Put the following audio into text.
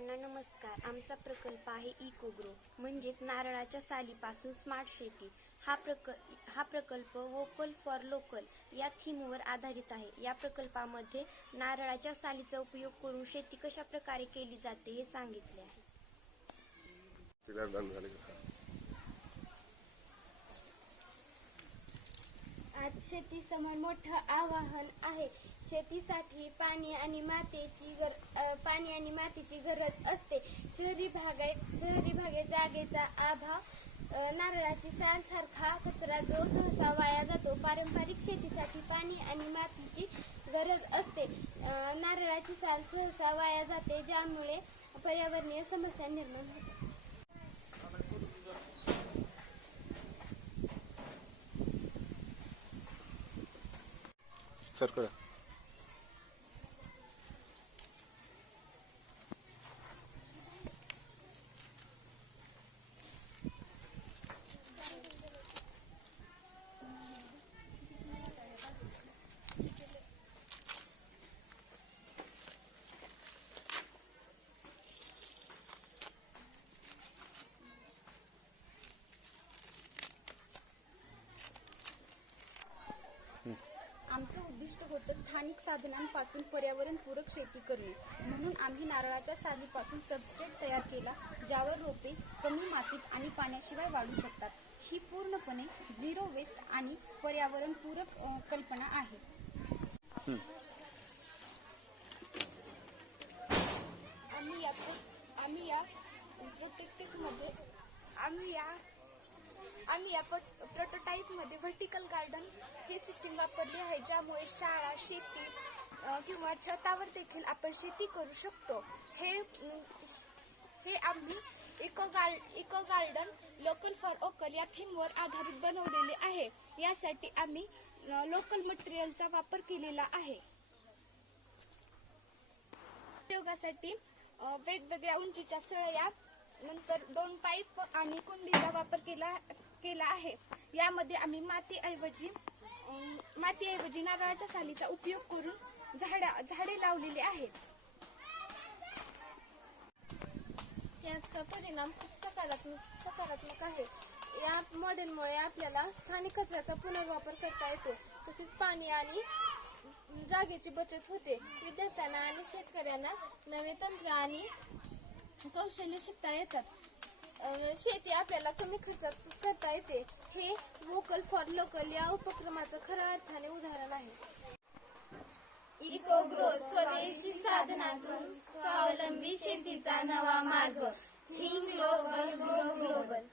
सर्वांना नमस्कार। आमचा प्रकल्प आहे इकोग्रो म्हणजेच नारळाच्या सालीपासून स्मार्ट शेती। हा प्रकल्प वोकल फॉर लोकल या थीमवर आधारित आहे। या प्रकल्पामध्ये नारळाच्या सालीचा उपयोग करून शेती कशा प्रकारे केली जाते हे सांगितले आहे। आज शेतीसमोर मोठं आव्हान आहे। शेतीसाठी पाणी आणि मातीची गरज असते। शहरी भागात जागेचा अभाव, नारळाची साल सारखा कचरा जो सहसा वाया जातो। पारंपरिक शेतीसाठी पाणी आणि मातीची गरज असते। नारळाची साल सहसा वाया जाते, ज्यामुळे पर्यावरणीय समस्या निर्माण होतात। आमचं उद्दिष्ट होतं स्थानिक साधनांपासून पर्यावरणपूरक शेती करणे। म्हणून आम्ही नारळाच्या सालीपासून सबस्ट्रेट तयार केला, ज्यावर रोपे कमी मातीत आणि पाण्याशिवाय वाढू शकतात। ही पूर्णपणे झिरो वेस्ट आणि पर्यावरणपूरक कल्पना आहे। आम्ही या प्रोटोटाइपमध्ये व्हर्टिकल गार्डन हे सिस्टीम वापरली आहे, ज्यामुळे शाळा, शेती किंवा छतावर देखील आपण शेती करू शकतो। हे आम्ही eco garden local for vocal या थीमवर आधारित बनवलेले आहे। यासाठी आम्ही लोकल मटेरियलचा वापर केलेला आहे। प्रयोगासाठी वेगवेगळ्या उंचीच्या सळया, नंतर 2 पाईप आणि कुंडीचा वापर केला आहे। यामध्ये आम्ही मातीऐवजी नारळाच्या सालीचा उपयोग करून झाडे लावलेली आहेत। याचा परिणाम खूप सकारात्मक आहे। या मॉडेलमुळे आपल्याला स्थानिक कचऱ्याचा पुनर्वापर करता येतो, तसेच पाणी आणि जागेची बचत होते। विद्यार्थ्यांना आणि शेतकऱ्यांना नवे तंत्र आणि कौशल्य शिकता येतात। शेती आपल्याला कमी खर्चात करता येते। हे वोकल फॉर लोकल या उपक्रमाचं खऱ्या अर्थाने उदाहरण आहे। इकोग्रो स्वदेशी साधनातून स्वावलंबी शेतीचा नवा मार्ग। Think global, grow global.